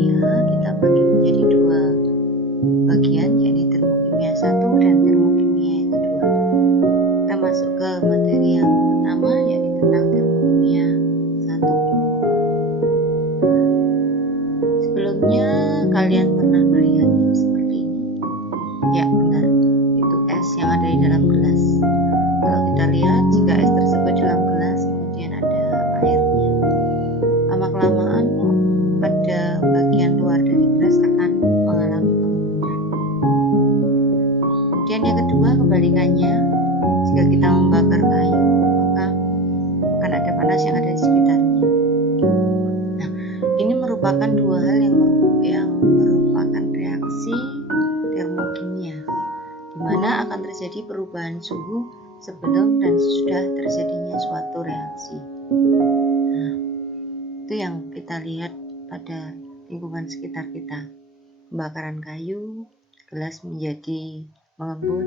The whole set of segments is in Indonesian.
termokimia kita bagi menjadi dua bagian, yaitu termokimia 1 dan termokimia yang kedua. Kita masuk ke materi yang pertama, yaitu tentang termokimia 1. Sebelumnya kalian pernah melihat yang seperti ini? Ya, benar, itu es yang ada di dalam gelas. Kalau kita lihat, jika es tersebut di dalam gelas kemudian ada airnya, lama-kelamaan pada bagian luar dari gelas akan mengalami pengembunan. Kemudian yang kedua, kebalikannya, jika kita membakar kayu maka akan ada panas yang ada di sekitarnya. Nah, ini merupakan dua hal yang merupakan reaksi termokimia, di mana akan terjadi perubahan suhu sebelum dan sesudah terjadinya suatu reaksi. Nah, itu yang kita lihat pada lingkungan sekitar kita. Pembakaran kayu, gelas menjadi mengembun,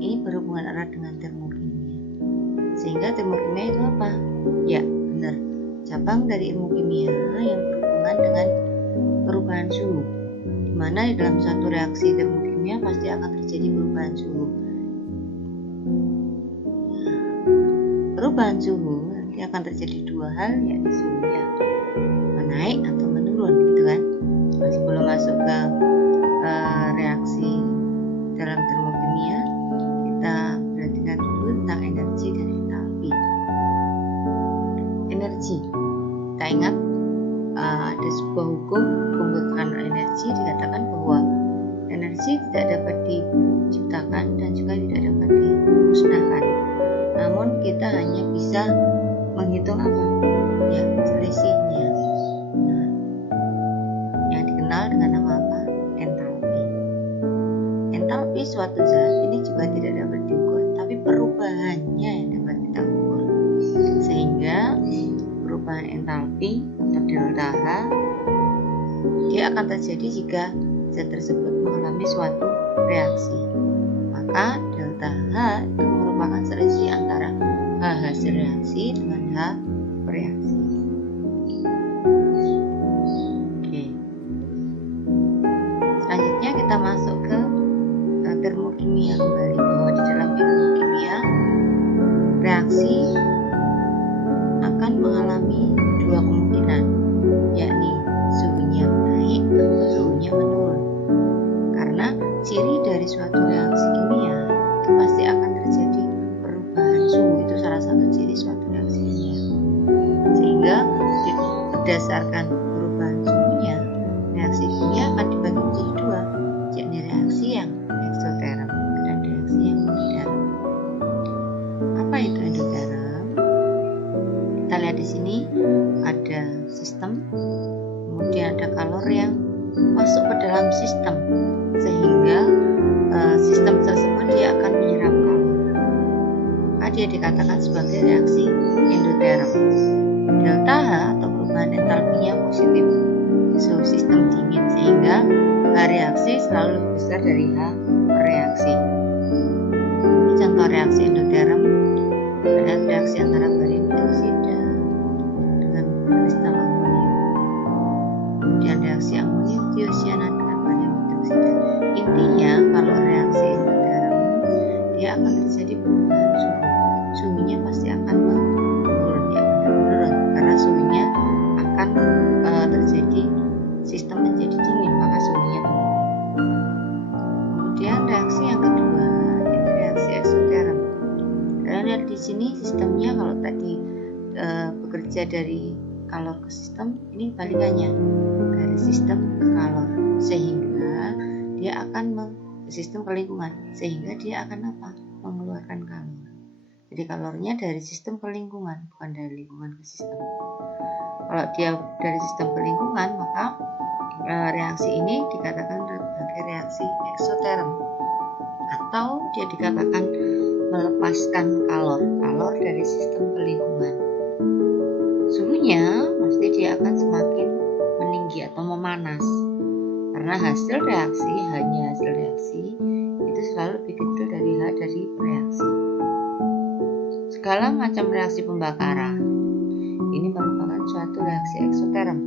ini berhubungan erat dengan termokimia. Sehingga termokimia itu apa? Ya, benar, cabang dari ilmu kimia yang berhubungan dengan perubahan suhu, di mana di dalam suatu reaksi termokimia pasti akan terjadi perubahan suhu. Perubahan suhu nanti akan terjadi dua hal, yaitu suhunya menaik atau menurun, gitu kan? Nah, sebelum masuk ke reaksi dalam termokimia, kita perhatikan dulu tentang energi dan entalpi. Energi, kita ingat ada sebuah hukum gerakan energi, dikatakan bahwa energi tidak dapat diciptakan dan juga tidak dapat dimusnahkan. Namun kita hanya bisa menghitung apa? Ya, selisihnya. Nah, yang dikenal dengan nama apa? Entalpi. Entalpi suatu zat ini juga tidak dapat diukur, tapi perubahannya yang dapat kita ukur. Sehingga perubahan entalpi atau delta H dia akan terjadi jika zat tersebut mengalami suatu reaksi. Maka delta H itu merupakan selisih antara H hasil reaksi dengan H bereaksi. Oke. Selanjutnya kita masuk ke termokimia kembali, bahwa di dalam ilmu kimia reaksi akan mengalami dua kemungkinan, yakni suhunya naik atau suhunya menurun. Karena ciri dari suatu reaksi kimia itu pasti akan terjadi perubahan suhu, itu salah satu ciri suatu reaksi kimia. Sehingga berdasarkan perubahan suhunya, reaksi kimia akan dibagi menjadi dua, yakni reaksi yang eksoterm dan reaksi yang endoterm. Apa itu endoterm? Kita lihat di sini ada sistem, kemudian ada kalor yang masuk ke dalam sistem, sehingga sistem tersebut dia akan menyerap kalor. Maka dia dikatakan sebagai reaksi endoterm. Delta H atau perubahan entalpinya positif, suhu sistem dingin, sehingga H reaksi selalu lebih besar dari H reaksi. Ini contoh reaksi endoterm adalah reaksi antara barium dioksida dengan kristal amonium. Kemudian reaksi amonium tiosianat dengan barium dioksida. Intinya kalau reaksi endoterm dia akan terjadi perubahan suhu. Suhunya pasti akan menurun, ya benar menurun, karena suhunya akan terjadi sistem menjadi dingin, maka suhunya menurun. Kemudian reaksi yang kedua, ini reaksi eksoterm. Kalian lihat di sini sistemnya, kalau tadi bekerja dari kalor ke sistem, ini balikannya dari sistem ke kalor, sehingga dia akan sistem ke lingkungan, sehingga dia akan apa? Mengeluarkan kalor. Jadi kalornya dari sistem ke lingkungan, bukan dari lingkungan ke sistem. Kalau dia dari sistem ke lingkungan, maka reaksi ini dikatakan sebagai reaksi eksoterm, atau dia dikatakan melepaskan kalor dari sistem ke lingkungan. Suhunya pasti dia akan semakin meninggi atau memanas, karena hasil reaksi, hanya hasil reaksi itu selalu lebih kecil dari H dari reaksi. Segala macam reaksi pembakaran ini merupakan suatu reaksi eksoterm.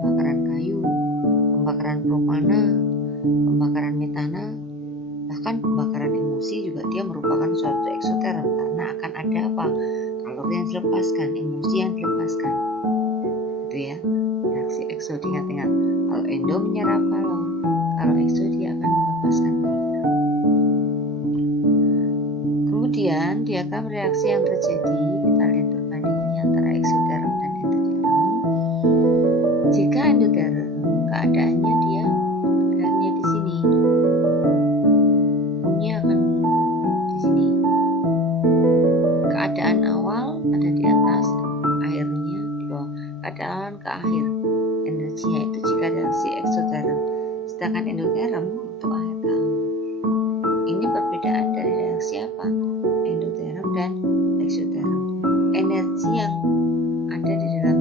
Pembakaran kayu, gitu ya. Reaksi ekso, ingat-ingat, kalau endo menyerap kalor, kalau ekso dia akan melepaskan kalor. Kemudian diagram reaksi yang terjadi, kita lihat perbandingannya antara eksoterm dan endoterm. Jika endoterm, keadaannya dia hanya di sini, punya akan di sini. Keadaan awal ada di atas, akhirnya di bawah. Keadaan ke akhir, energinya itu jika reaksi eksoterm. Sedangkan endoterm untuk akhir ke awal. Ini perbedaan dari reaksi apa? Endoterm dan eksoterm. Energi yang ada di dalam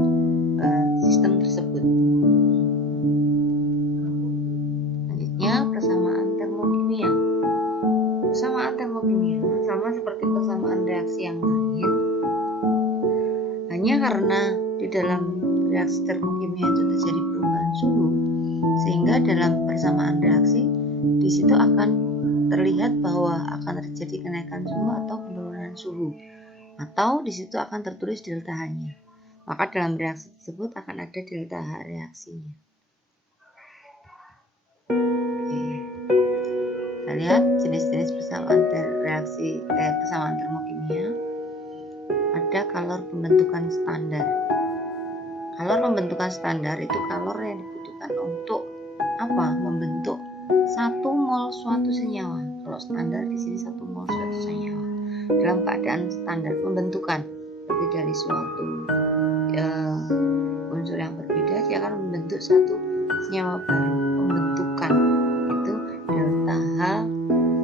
sistem tersebut. Selanjutnya persamaan termokimia. Persamaan termokimia sama seperti persamaan reaksi yang lain, hanya karena di dalam reaksi termokimia itu terjadi perubahan suhu, sehingga dalam persamaan reaksi di situ akan terlihat bahwa akan terjadi kenaikan suhu atau penurunan suhu, atau di situ akan tertulis delta H-nya. Maka dalam reaksi tersebut akan ada delta H reaksinya. Kita lihat jenis-jenis persamaan persamaan termokimia. Ada kalor pembentukan standar. Kalor pembentukan standar itu kalor yang dibutuhkan untuk apa? Membentuk 1 mol suatu senyawa. Kalau standar di sini 1 mol suatu senyawa. Dalam keadaan standar pembentukan, seperti dari suatu unsur yang berbeda, dia akan membentuk satu senyawa baru. Pembentukan itu delta H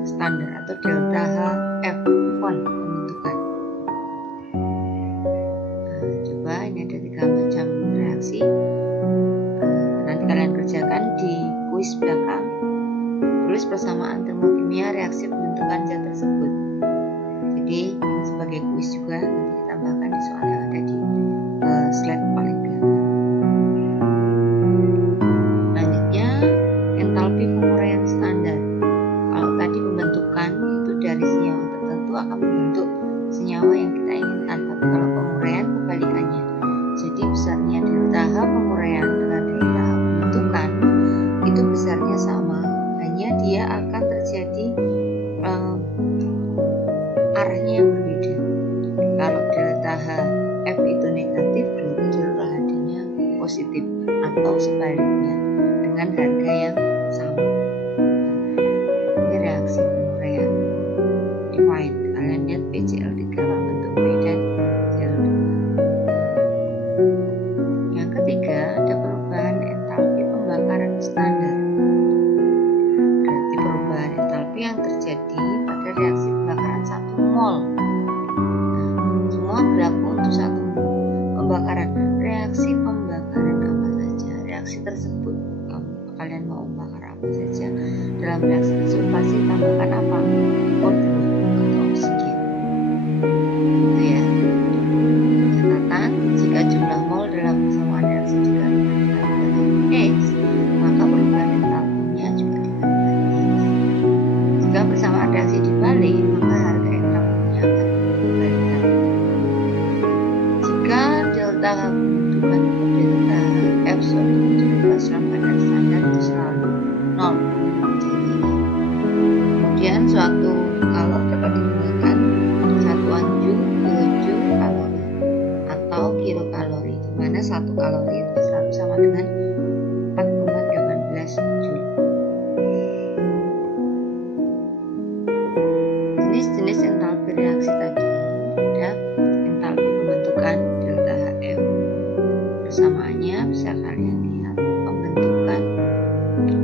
standar atau delta H F font pembentukan. Coba ini ada 3 macam reaksi. Nanti kalian kerjakan di kuis belakang. Tulis persamaan termokimia reaksi pembentukan zat tersebut. Jadi ini sebagai kuis juga, nanti ditambahkan di soal yang ada di slide paling belakang. Selanjutnya entalpi penguraian standar. Kalau tadi pembentukan itu dari senyawa tertentu akan membentuk senyawa yang kita inginkan, tapi kalau penguraian kebalikannya. Jadi besarnya delta H penguraian dengan delta H pembentukan itu besarnya sama, hanya dia akan terjadi arahnya yang berbeda. Kalau delta H F itu negatif, berarti delta H-nya positif, atau sebaliknya dengan harga yang sama. Ini reaksi penguraian. Define, kalian lihat PCl3 berbentuk B dan Cl2. Yang ketiga ada perubahan entalpi pembakaran standar. Berarti perubahan entalpi yang terjadi pada reaksi pembakaran 1 mol. Semua berlaku untuk 1 mol pembakaran. Reaksi pembakaran apa saja, reaksi tersebut kalian mau membakar apa saja, dalam reaksi tersebut pasti tambahkan apa? O2 atau oksigen. Itu ya. Catatan, jika jumlah mol dalam persamaan reaksi dikalikan dengan X, maka perubahan entalpinya juga dikalikan X. Jika persamaan reaksi dibalik, maka harga entalpinya akan dikalikan. Jika delta H pembentukan atau delta F suatu molecular dalam keadaan standar itu selalu 0. Kemudian suatu kalor dapat digunakan satuan joule, kalori atau kilokalori, di mana 1 kalori itu selalu sama dengan 4,18 joule. Jenis-jenis entalpi reaksi tadi ada entalpi pembentukan delta HF. Persamaannya bisa kalian lihat, pembentukan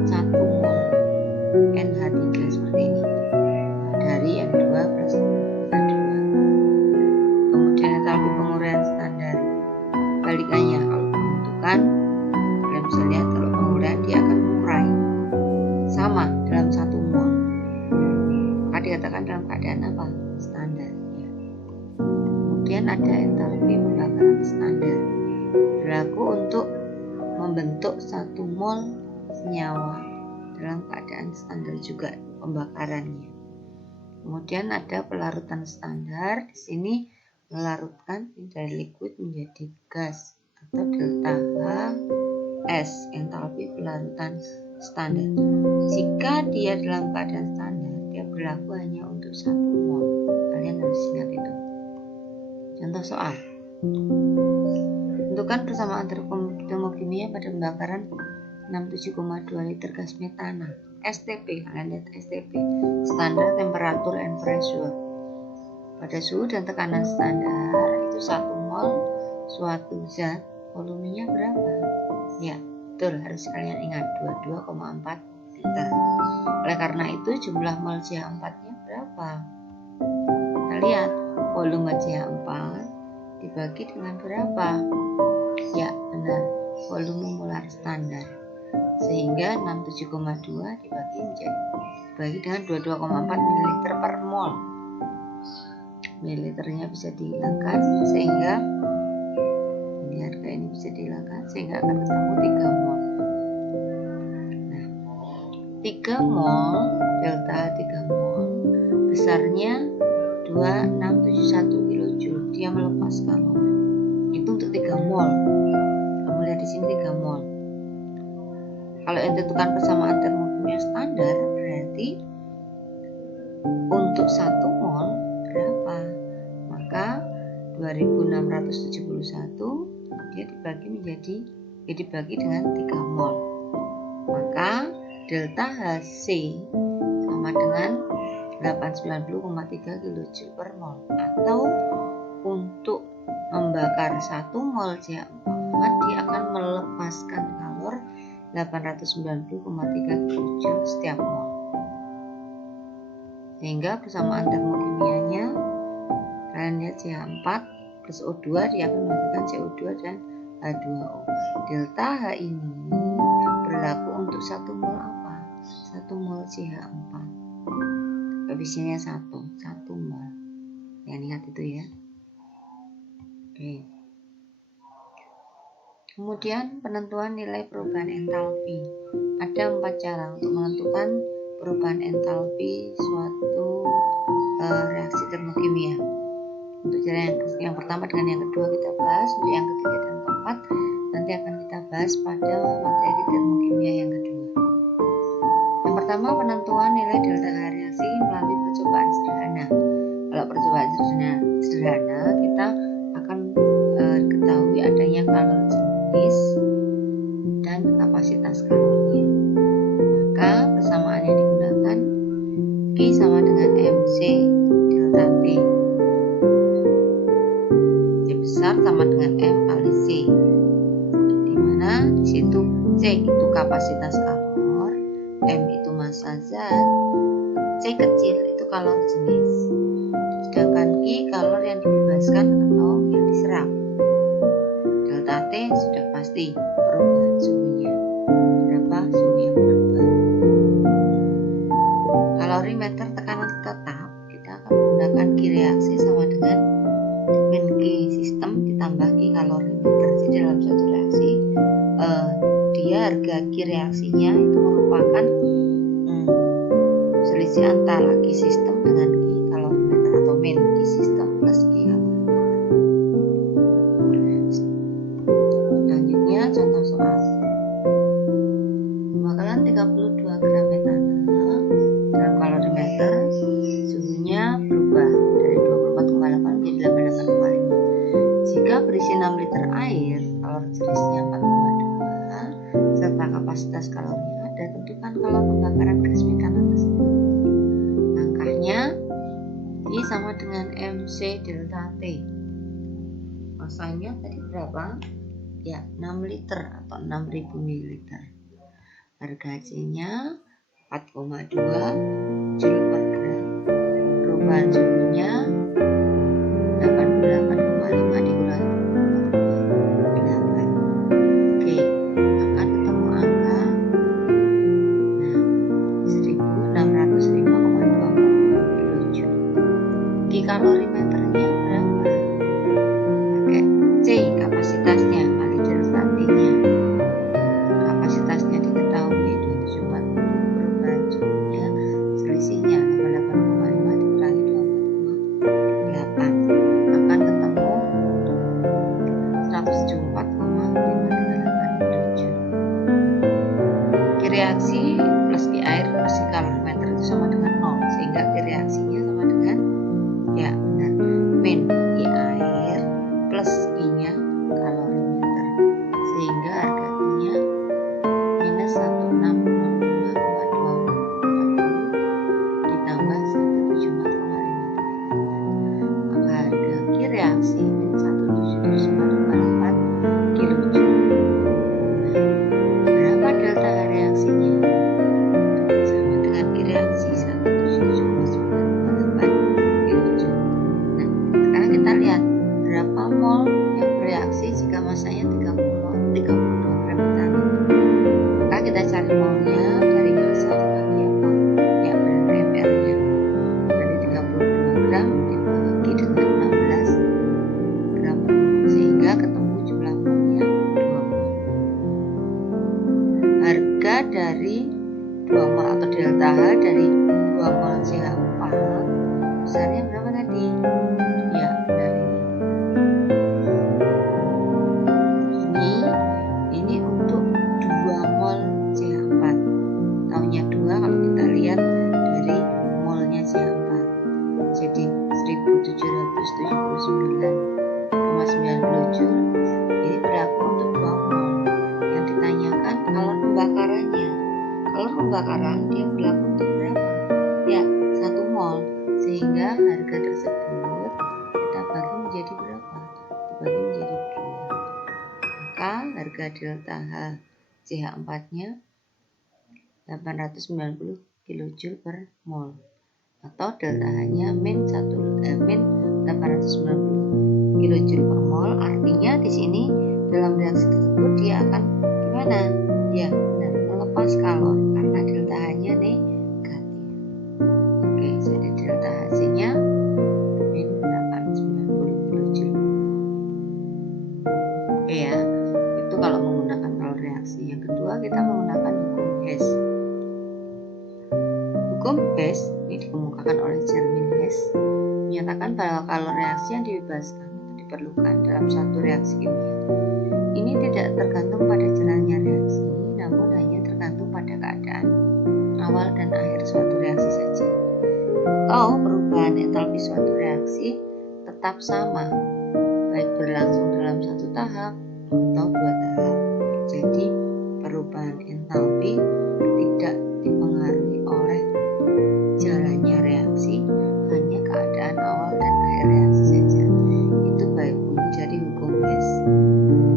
1 mol NH3 seperti ini dari N2 plus H2. Kemudian entalpi penguraian standar, balikannya, kalau pembentukan kalian bisa lihat, kalau penguraian dia akan mengurai sama dalam 1 mol, maka dikatakan dalam keadaan apa? Standar ya. Kemudian ada entalpi pembakaran standar, berlaku untuk membentuk 1 mol senyawa dalam keadaan standar juga pembakarannya. Kemudian ada pelarutan standar, di sini melarutkan dari liquid menjadi gas atau delta H S, entalpi pelarutan standar. Jika dia dalam keadaan standar, dia berlaku hanya untuk 1 mol. Kalian harus ingat itu. Contoh soal. Tentukan persamaan termokimia pada pembakaran 67,2 liter gas metana. STP, kalian lihat STP, standar temperature and pressure. Pada suhu dan tekanan standar itu 1 mol suatu zat volumenya berapa? Ya, betul, harus kalian ingat 22,4 liter. Oleh karena itu jumlah mol CH4-nya berapa? Kita lihat volume CH4 dibagi dengan berapa? Ya, benar, volume molar standar. Sehingga 67,2 dibagi dengan 22,4 ml per mol. Mililiternya bisa dihilangkan sehingga harga ini bisa dihilangkan sehingga akan ketemu 3 mol. Nah, 3 mol delta 3 mol besarnya 2671 kJ. Dia melepas kalori. Itu untuk 3 mol. Kamu lihat di sini 3 mol. Kalau yang ditentukan persamaan termokimia standar berarti untuk 1 mol berapa? Maka 2671 dia dibagi dengan 3 mol. Maka delta Hc sama dengan 890,3 kJ per mol. Atau untuk membakar 1 mol CH4 dia akan melepaskan kalori 890,3 kJ setiap mol. Sehingga persamaan termokimianya kalian lihat CH4 plus O2 dia akan menghasilkan CO2 dan H2O. Delta H ini berlaku untuk 1 mol apa? 1 mol CH4. Koefisiennya 1 mol. Jangan ingat itu ya. Oke. Kemudian penentuan nilai perubahan entalpi. Ada 4 cara untuk menentukan perubahan entalpi suatu reaksi termokimia. Untuk cara yang pertama dengan yang kedua kita bahas, untuk yang ketiga dan keempat nanti akan kita bahas pada materi termokimia yang kedua. Yang pertama, penentuan nilai delta H reaksi melalui percobaan sederhana. Kalau percobaan sederhana kita akan ketahui adanya kalori jenis dan kapasitas kalorinya. Maka persamaan yang digunakan Q sama dengan MC delta T. Besar sama dengan M kali C, di mana di situ C itu kapasitas kalor, M itu massa zat, C kecil itu kalor jenis, sedangkan Q kalor yang dibebaskan atau yang diserap. Delta T sudah pasti perubahan suhunya, berapa suhu yang berubah. Kalorimeter tekanan tetap kita akan menggunakan Q reaksi sama dengan min Q sistem ditambah Q kalorimeter. Jadi dalam suatu reaksi dia harga Q reaksinya itu merupakan selisih antara Q sistem dengan Q kalorimeter atau min Q sistem plus Q kalorimeter. Selanjutnya contoh soal. Pembakaran 32 gram metana dalam kalorimeter, suhunya berubah dari 24,8 menjadi 88,5. Jika berisi 6 liter air, kalori jenisnya 4,2 serta kapasitas kalorinya ada, tentukan kalori pembakaran gas metana tersebut. Langkahnya I sama dengan MC delta T. Masanya tadi berapa? Ya, 6 liter atau 6000 ml. Harga C-nya 4,2 Joule per gram. Perubahan suhunya 88,5 dikurangi 4,8. Oke, akan ketemu angka 1605,22 kJ. Q kalorimeternya berapa? Pakai C kapasitasnya kali delta T-nya. Kapasitasnya diketahui 240, perubahan suhunya selisihnya 88,5 dikurangi 24,8. reaksi plus Q air plus Q kalorimeter itu sama dengan 0, sehingga Q reaksinya sama dengan ya benar min Q air plus Q-nya kalorimeter, sehingga harga Q-nya minus 1602,240 ditambah 174,5 derajat. Maka harga Q reaksi min 179,4 kilojoule. Berapa delta reaksinya? Sama dengan Q reaksi 177,958 kilojoule. Nah, sekarang kita lihat berapa mol yang bereaksi jika masanya 32 gram metan. Maka kita cari molnya dari massa dibagi apa? Ya, benar mR-nya. Dari 32 gram dibagi dengan 16 gram per mol, sehingga ketemu jumlah molnya 2 mol. Harga dari 2 mol atau delta H dari 2 mol CH4 besarnya berapa tadi? Ya, benar ini untuk 2 mol CH4. Taunya 2 kalau kita lihat dari molnya CH4. Jadi 1779,9 joule. Ini berlaku untuk 2 mol. Yang ditanyakan kalor pembakarannya. Kalor pembakaran dia berlaku untuk berapa? Ya, 1 mol. Sehingga harga tersebut kita bagi menjadi berapa? Dibagi menjadi 2. Maka harga delta H CH4-nya 890 kJ per mol, atau delta H-nya min 890 kJ per mol. Artinya di sini dalam reaksi tersebut dia akan gimana? Ya, benar, melepas kalor karena delta H-nya negatif. Oke, jadi delta Hc-nya min 890 kJ. Oke ya, itu kalau menggunakan kalor reaksi. Yang kedua, kita menggunakan hukum Hess. Hukum Hess ini dikemukakan oleh Jeremy Hess menyatakan bahwa kalor reaksi yang dibebaskan atau diperlukan dalam suatu reaksi kimia ini tidak tergantung pada jalannya reaksi, namun hanya tergantung pada keadaan awal dan akhir suatu reaksi saja, atau perubahan entalpi suatu reaksi tetap sama baik berlangsung dalam satu tahap atau 2 tahap. Jadi perubahan entalpi tidak dipengaruhi oleh jalannya reaksi, hanya keadaan awal dan akhir reaksi saja. Itu baik bunyi dari hukum Hess.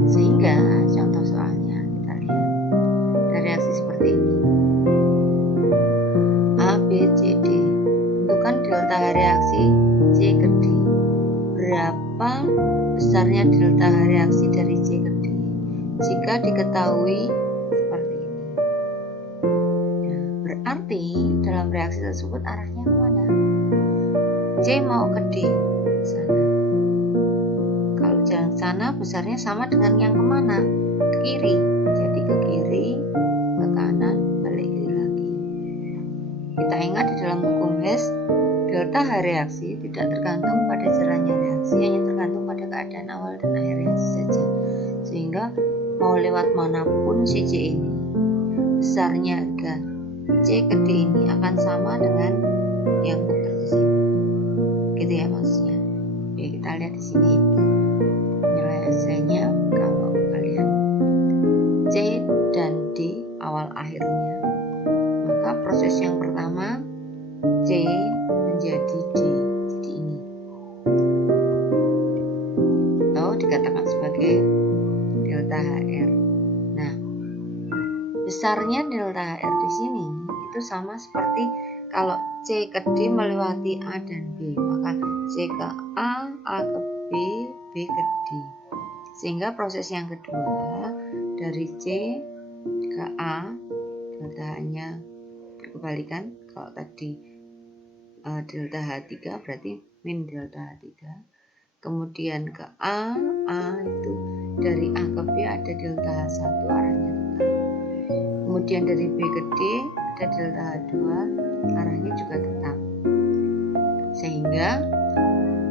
Sehingga contoh soalnya kita lihat ada reaksi seperti ini. A, B, C, D. Tentukan delta H reaksi C ke D. Berapa besarnya delta H reaksi dari C ke D jika diketahui seperti ini? Nah, berarti dalam reaksi tersebut arahnya kemana? C mau ke D sana. Kalau jalan ke sana besarnya sama dengan yang kemana? Ke kiri. Jadi ke kiri, ke kanan, balik kiri lagi. Kita ingat di dalam hukum Hess, delta H reaksi tidak tergantung pada jalannya reaksi, hanya tergantung pada keadaan awal dan akhir reaksi saja. Sehingga mau lewat manapun si C ini, besarnya harga C ke D ini akan sama dengan yang tertulis di sini. Gitu ya maksudnya. Oke, kita lihat di sini. Nilai hasilnya kalau kalian C dan D awal akhirnya, maka proses yang pertama C menjadi D, jadi ini, atau dikatakan sebagai delta HR. Nah, besarnya delta HR di sini itu sama seperti kalau C ke D melewati A dan B, maka C ke A ke B, B ke D. Sehingga proses yang kedua dari C ke A, delta H-nya berkebalikan. Kalau tadi delta H3 berarti min delta H3. Kemudian ke A itu dari A ke B ada delta H1 arahnya tetap. Kemudian dari B ke D ada delta H2 arahnya juga tetap. Sehingga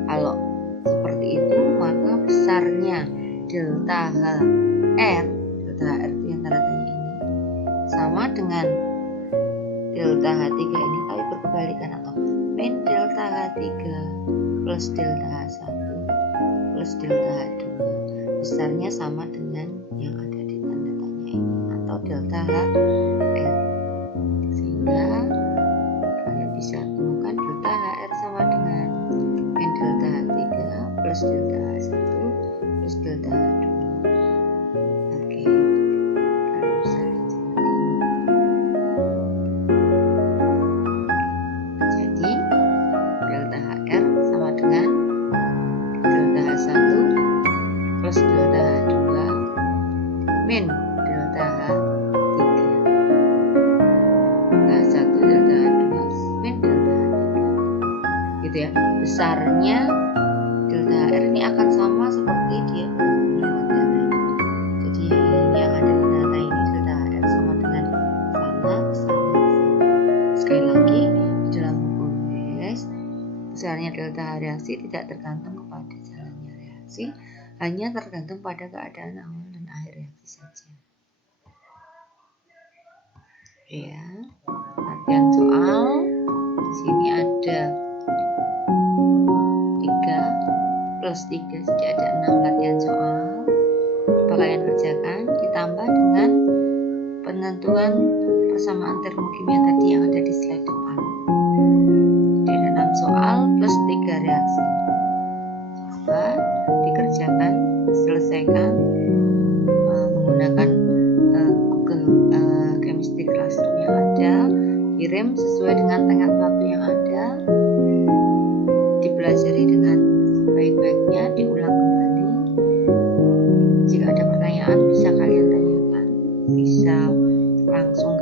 kalau seperti itu maka besarnya delta HR, delta HR itu yang tanda tanya ini, sama dengan delta H3 ini tapi berkebalikan, atau min delta H3 plus delta H1 plus delta H2 besarnya sama dengan yang ada di tanda tanya ini, atau delta HR. Sehingga kalian bisa temukan delta HR sama dengan min delta H3 plus delta H1 plus delta H2. Oke, kalian bisa lihat seperti ini. Jadi delta HR sama dengan delta H1 plus delta H2 min delta H3. Delta H1 delta H2 min delta H3. Gitu ya. Besarnya delta HR ini akan sama seperti dia lewat data ini. Jadi yang ada di data ini delta HR sama dengan sama. Sekali lagi di dalam hukum Hess, besarnya delta reaksi tidak tergantung kepada jalannya reaksi, hanya tergantung pada keadaan awal dan akhir reaksi saja. Ya, latihan soal di sini ada 3 plus 3, jadi ada 6 latihan soal. Coba kalian kerjakan, ditambah dengan penentuan persamaan termokimia tadi yang ada di slide depan. Jadi ada 6 soal plus 3 reaksi. Coba dikerjakan, selesaikan menggunakan Google Chemistry Classroom yang ada, kirim sesuai dengan tenggat waktu yang ada, dipelajari dengan baik-baiknya, diulang kembali. Jika ada pertanyaan bisa kalian tanyakan, bisa langsung